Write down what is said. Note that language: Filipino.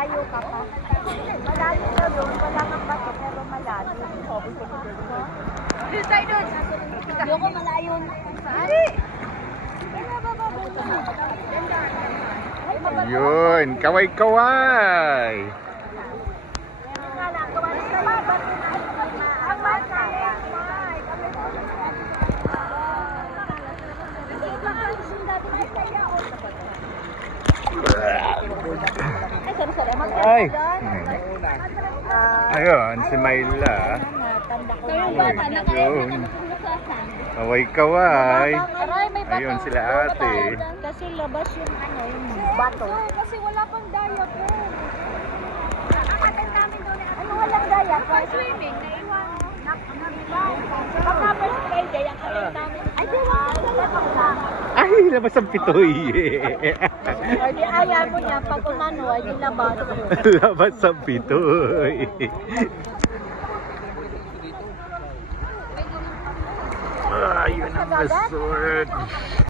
Tayo ka pa. Malalim daw yun. Wala kang bato, pero malalim. Dito tayo doon. Hindi ako malayo na. Hindi. Yun, kaway-kaway. Ay! Ayun, si Myla. Ayun. Kaway-kaway. Ayun sila ate. Kasi labas yung ano, yung bato. Kasi wala pang daya po. Nakakatan namin doon. Ano walang daya? Swimming, naiwan. Pagka first Friday, ang atin namin. Ay, di ba? Ay, labas ang pitoy. Ay, di ayaw mo niya. Pag umano, ay di labas. Labas ang pitoy. Ayun ang resort.